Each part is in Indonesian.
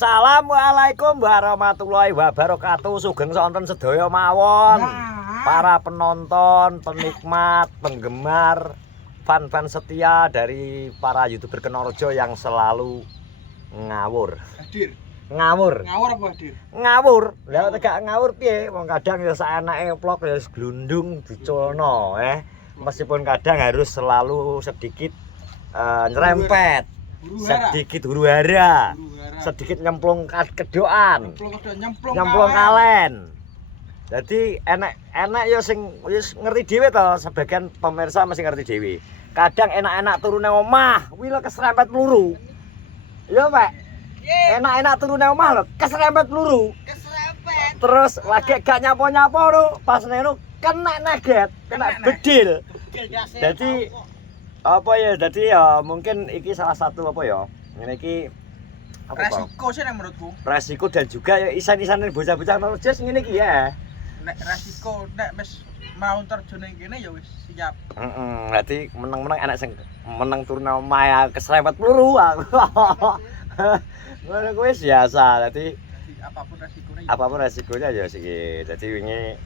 Assalamualaikum warahmatullahi wabarakatuh. Sugeng sonten sedaya mawon. Para penonton, penikmat, penggemar, fan-fan setia dari para YouTuber Kenorejo yang selalu ngawur. Hadir. Ngawur. Ngawur apa hadir? Ngawur. Lah tegak ngawur piye? Wong kadang ya saenake plok ya glundung diculno Meskipun kadang harus selalu sedikit nyerempet. Sedikit huru-hara. Sedikit nyemplung kedoan. Nyemplung kalen. Jadi enak ya sing wis ngerti dhewe to, sebagian pemirsa masih ngerti dhewe. Kadang enak-enak turune omah, kuwi lho keserempet peluru. Iya, Pak. Enak-enak turune omah lho, keserempet peluru. Keserempet. Terus lagi gak nyapo-nyapo lho, pas neno kena neget, kena bedil. Jadi apa ya? Jadi ya mungkin iki salah satu apa ya? Ngene iki apa resiko sih menurutku. Resiko dan juga ya isan-isanan bocah-bocah Kenorejo ngene iki ya. Nek resiko nek wis mau terjun ning kene ya wis siap. Berarti menang-menang enak sing menang turun omah ya keserempet peluru aku. Ngono kuwi biasa. Jadi apapun resikonya ya sih. Jadi wingi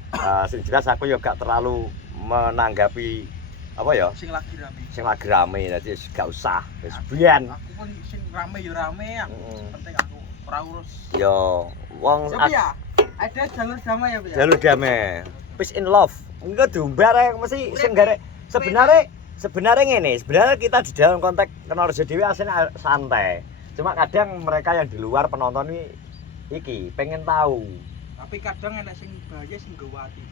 sing jelas aku ya gak terlalu menanggapi apa ya? Sing lagi rame. Jadi gak usah. Wis biyen. Aku pun sing rame ya rame. Penting aku ora urus. Yo wong ya. Ada jalur damai ya, Pak. Jalur damai. Peace in love. Enggak diumbar mesti sing gare sebenarnya ngene, sebenarnya kita di dalam konteks Kenorejo dhewe asline santai. Cuma kadang mereka yang di luar penonton iki pengen tahu. Tapi kadang enak sing bahaya sing gawati.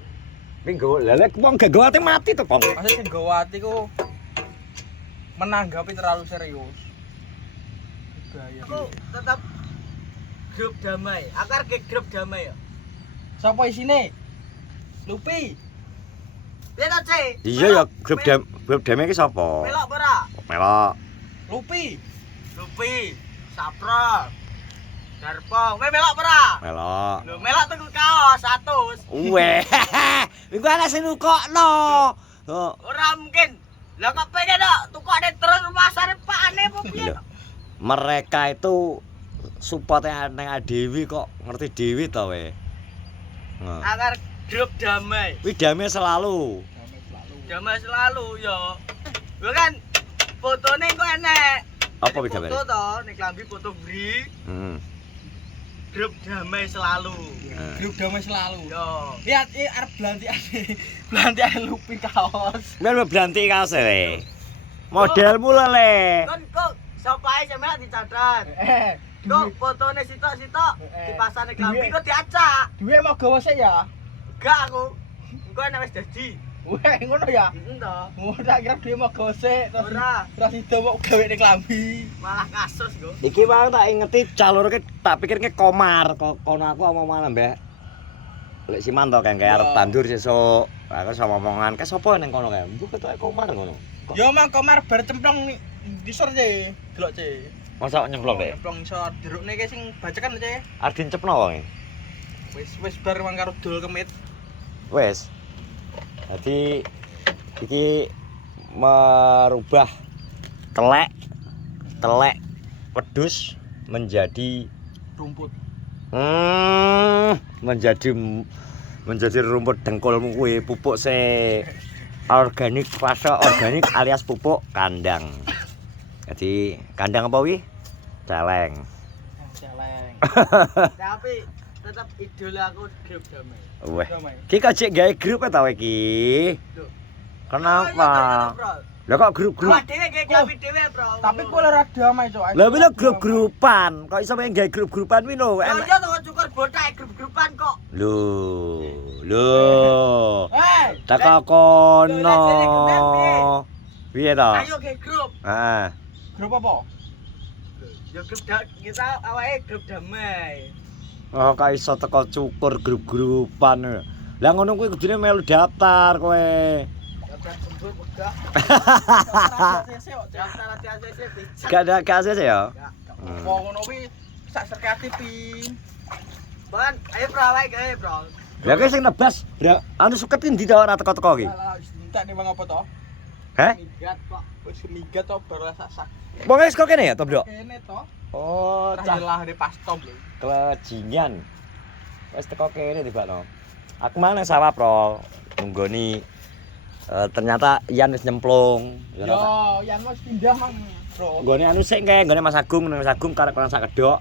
Minggu lha wong gak gawate mati to, Kong. Maksud sing gawati ku menanggapi terlalu serius. Bahaya. Aku tetap grup damai. Akar ke grup damai ya. Sapa isine? Lupi. Piye to, Cek? Iya ya grup damai iki sapa? Melok ora? Melok. Lupi. Lupi, Sapro, Darpong. Kowe melok ora? Melok. Lho, melok tuku kaos 100. Weh. Iku ana sing nukokno. Ora mungkin. Lah kok pengen kok tukokne terus pasare pakane apa piye? Mereka itu supportnya nang Dewi kok ngerti Dewi to we. Akar grup damai. Wih damai selalu. Damai selalu yo. Lho kan fotone kok enek. Apa wih damai? Foto to, nek klambi foto bri. Grup damai selalu. Grup damai selalu. Yo. Lihat arep blantiane Lupi kaos. Mel blanti kaos e. Modelmu lele. Kon kok sapa ae sing melok dicatat. Kok fotone sitok-sitok dipasane klambi kok diacak. Duwe mau gawa sik ya. Enggak aku. Engko enek wis dadi. Weh, ngono ya. Entah. Ngono tak kira duwe mau gawa sik terus. Ora. Terus itu mau gawe ning klambi. Malah kasus kok. Iki wae tak ingeti calurke tak pikirke Komar. Kono aku omong-omongan Mbak. Lek Siman to kan arep tandur sesuk. Aku sama omongan ke sapa ning kono kae. Mbok ketoke Komar ngono. Yo mang Komar bar cemplong disor Ce. Delok Ce. Masa nyemplung deh. Nyemplung isor jerukne ki sing bacekan Ce. Ardin cepno wonge. Wis bar mang karo dol kemit. Wes. Jadi iki merubah telek wedhus menjadi Rumput. menjadi rumput dengkulmu kuwi pupuk organik fase organik alias pupuk kandang. Jadi kandang apa wi? Celeng. Celeng. Tapi tetap idola aku grup damai. Weh. Ki kok cek gawe grup ta iki? Kenapa? Lah kok grup-grup? Awak dhewe gawe klambi dhewe, Bro. Tapi kok ora damai, Cok. Lah wilo grup-grupan. Kok iso gawe grup-grupan wi lho. Lah yo to cukur botak grup-grupan kok. Lho. Tak kono. Piye to? Ayo gawe grup. Heeh. Grup apa? Yo grup kita awake grup damai. Oh, kok iso teko cukur grup-grupan. Lah ngono kuwi kudune melu daftar kowe. Daftar sembur enggak. Daftar ACC bisa. Gak ada kasus ya? Wong ngono kuwi sak kreatif iki. Ban, ayo Bro, awake gawe, Bro. Lah kowe sing nebas, anu suket ndi to ora teko-teko iki? Lah entek ning apa to? Heh? Migat kok. Wis migat to baru sak-sak. Wong wis kok kene ya, Tom, Dok? Kene to. Oh, cah Cah lahir pas Tom lho. kelajingan. Wis teko kene tibakno. Aku mang nang sawah, Pro. Nunggoni ternyata Ian wis nyemplung. Yo, yang wis pindah mang, Bro. Nggone anu sik kae, nggone Mas Agung, Mas Agung karek kurang sak kedok.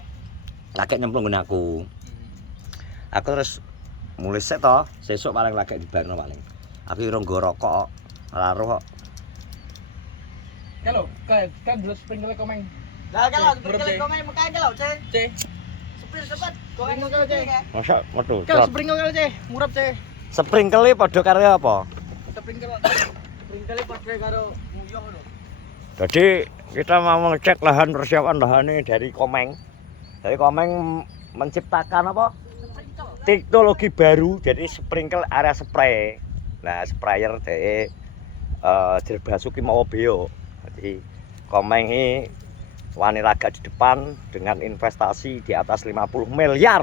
Lagi nyemplung ngene aku. Aku terus mulai sik to, sesuk paling lagi dibarno paling. Aku ora nggo rokok, ora roh kok. Kalau kan dulu sprinkle komeng. Lah kalau Bro, pergi C. komen muka aja lo, C. C. Sepir cepet. Komen Sprinkle muka C. aja. Masa metu. Kalau sprinkle C, murah C. Sprinkle padha karo apa? Sprinkle. Sprinkle pakai karo nguyuh lho. Jadi kita mau ngecek lahan persiapan lahannya dari Komeng. Dari Komeng menciptakan apa? Teknologi baru, jadi sprinkle area spray. Nah, sprayer dari Jerbasuki mau Beo. Jadi Komeng ini wani raga di depan dengan investasi di atas 50 miliar.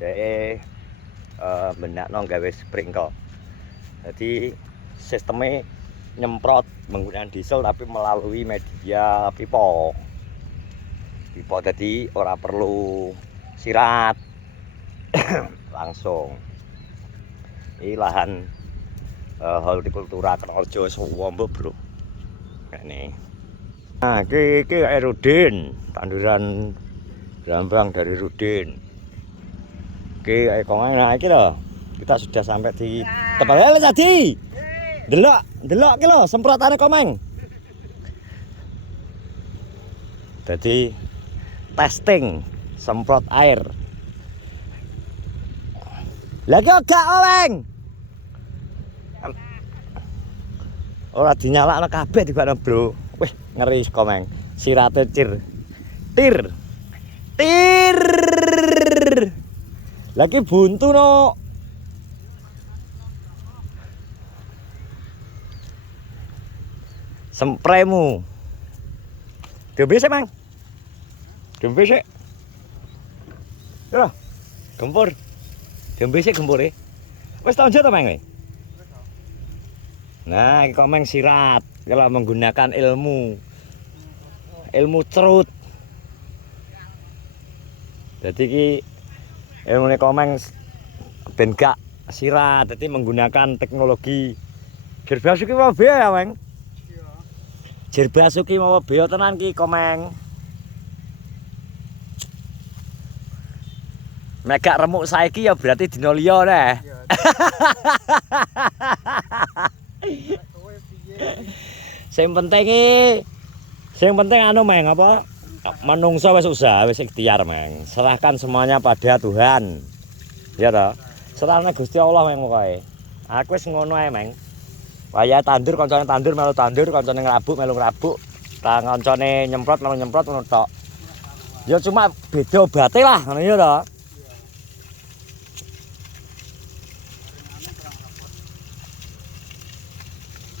Dari benakno gawe sprinkle. Jadi sistemnya nyemprot menggunakan diesel tapi melalui media pipa. Pipa jadi ora perlu sirat. Langsung. Ini lahan hortikultura Kerjo Suwombo, Bro. Ini. Nah, iki Rudin, tanduran brambang dari Rudin. Oke, ayo Komeng, nah iki lho. Kita sudah sampai di tempat tadi. Delok iki lho semprotane Komeng. Jadi testing semprot air. Lagi gak Komeng. Ora dinyalakno kabeh dibakno, Bro. Wih, ngeri Komeng. Sirate tir. Lagi buntu no. Sempremu. Dembe sik, Mang. Dembe sik. Yo. Gempur. Dembe sik gempure. Wis tau njot to, Mang? Nah, iki Komeng sirat kalau menggunakan ilmu cerut. Jadi iki ilmune Komeng ben gak sirat, jadi menggunakan teknologi Jerbasuki mau Beo ya, Mang? Jerbasuki mau Beo tenan ki Komeng. Mek gak remuk saiki ya berarti dino liya deh. Sing penting anu Meng apa? Manungsa wis usaha wis ikhtiar Meng. Serahkan semuanya pada Tuhan. Ya toh? Serahne Gusti Allah Meng pokoke. Aku wis ngono ae Meng. Waya tandur kancane tandur melu tandur, kancane ngrabuk melu ngrabuk. Kancane nyemprot melu nyemprot ngono tok. Ya cuma beda obate lah ngono ya toh.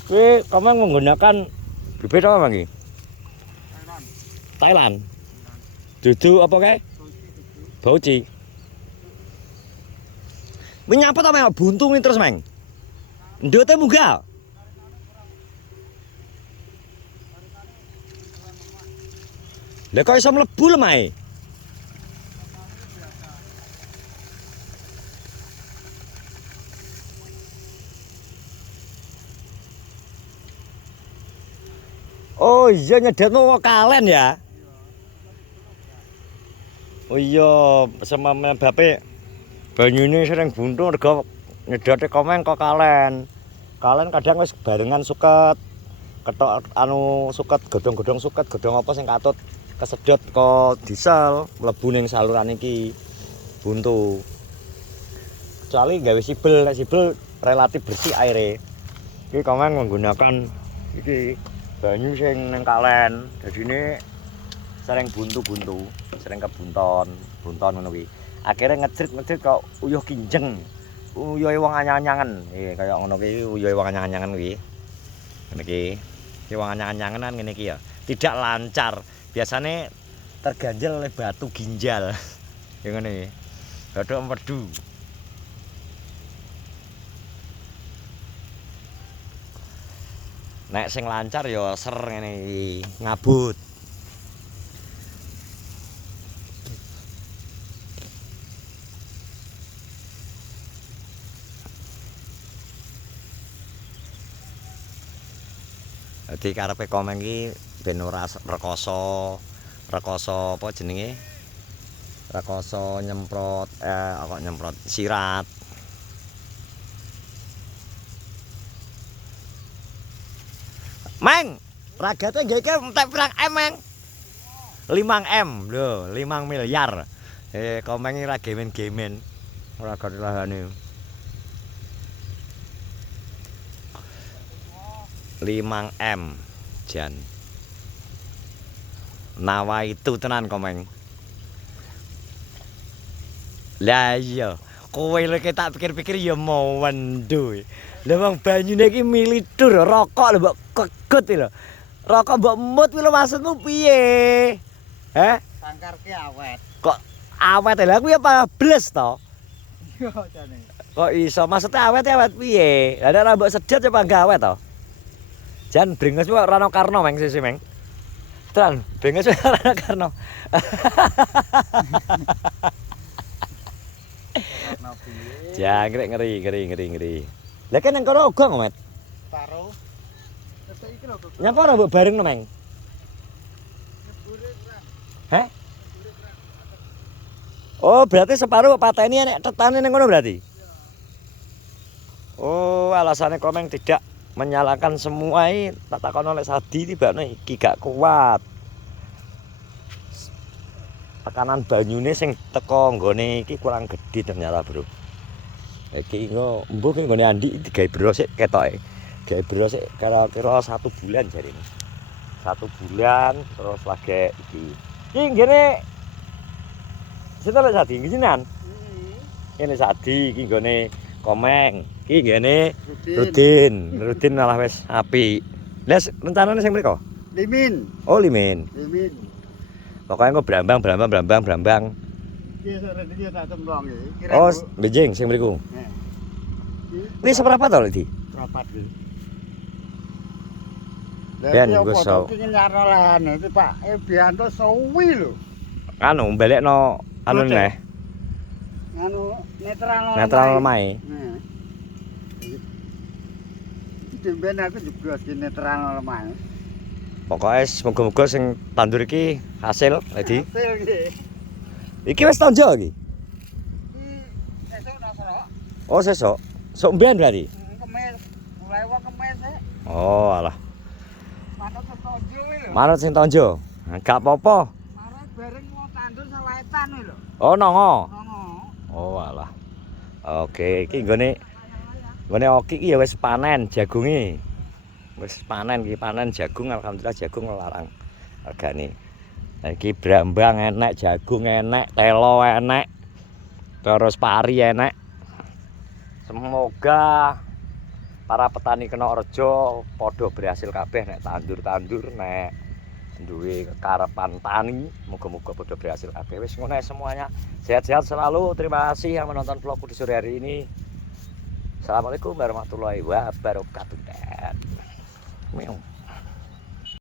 Oke, kamu menggunakan bibit apa lagi? Thailand. Dudu apa kae? Bauci. Menyapa ta Meng buntu ini terus Meng. Ndote munggah. Lah kok iso mlebu lemahe? Oh iya nyedotno kalen ya. Oh iya sama bape banyune sering buntu mergo nyedote Komeng kok kalen. Kalen kadang wis barengan suket. Ketok anu suket godhong-godhong suket, godhong apa sing katut kesedot kok diesel mlebu ning saluran iki. Buntu. Kecuali gawe sibel, nek sibel relatif bersih aire. Iki Komeng menggunakan iki banyu sing nang kalen, dadine sering buntu-buntu, sering bunton ngono kuwi. Akhire ngejrit kok uyuh kinjeng. Uyuhe wong anyang-anyangen. Kaya ngono kuwi uyuhe wong anyang-anyangen kuwi. Ngene iki. Iki wong anyang-anyangenan ngene iki ya. Tidak lancar. Biasane terganjel oleh batu ginjal. Ya ngene. Bathuk empedu. Nek sing lancar ya ser ngene iki, ngabut. Dadi karepe Komeng iki ben ora rekoso apa jenenge? Rekoso nyemprot kok nyemprot sirat. Meng, ragate nggih iki entek pirang M, Meng? 5 M, lho, 5 miliar. Komeng iki ra gemen-gemen. Ora garahane. 5 M, jan. Nawa itu tenan Komeng. Lah iya, kowe lek tak pikir-pikir ya mau wendo. Lah wong banyune iki militur rokok lho mbok kegut lho. Rokok mbok mut kuwi lho maksudmu piye? Heh? Sangkarke awet. Kok awet lha kuwi apa bles to? Yo jane. Kok iso maksudnya awet piye? Lah nek mbok sedot apa enggak awet to? Jan brenges kok ora ono karno Meng sisi Meng. Tenan, brenges ora ono karno. Karena piye? Jangkrik ngeri. Lah kan nang kono uga ngomet. Paro. Terus iki lho. Nyapa ora mbok bareng Meng? Heh? Oh, berarti separuh pateni nek tetane ning kono berarti? Oh, alasannya Komeng tidak menyalakan semua ini. Tak takon oleh Sadi tibane iki gak kuat. Tekanan banyune sing teko nggone iki kurang gede ternyata, Bro. Iki engko mbuh ki nggone Andi digawe bro sik ketoke. Gawe bro sik kira-kira 1 bulan jarine. 1 bulan terus lagi iki. Iki ngene Sita lek Sadi ngijinan. Ini Sadi iki nggone Komeng. Iki ngene Rudin malah wis apik. Lah rencanane sing mriko? Limin. Oh, Limin. Limin. Pokoknya engko brambang. Iki sore iki tak cemplong iki. Oh, benjing sing mriku. Kuwi seberapa to, Lidi? Rapat iki. Ben Gus so. Iki nyarno lahane iki Pak Bianto suwi lho. Anu balekno anu neh, Anu netral lemai. Nah. Iki demben aku juga sing netral lemah. Pokoknya semoga-moga sing tandur iki hasil, Lidi. Hasil iki. Iki wis tonjo iki. Sesuk nasro. Oh, sesuk. Sok mben berarti. Kemis. Mulai wong kemis e. Oh, alah. Manut setonjo lho. Manut sing tonjo. Gak apa-apa. Marang bareng wong tandur sawetan lho. Oh, nongo. Ngono. Oh, alah. Oke, iki nggone Oki iki ya wis panen jagunge. Wis panen iki, panen jagung, alhamdulillah jagung larang regane. Iki brambang enek, jagung enek, telo enek. Terus pari enek. Semoga para petani Kenorejo padha berhasil kabeh nek tandur-tandur nek duwe kekarepan tani, moga-moga padha berhasil kabeh. Wis ngono semuanya. Sehat-sehat selalu. Terima kasih yang menonton vlogku di sore hari ini. Assalamualaikum warahmatullahi wabarakatuh. Meow.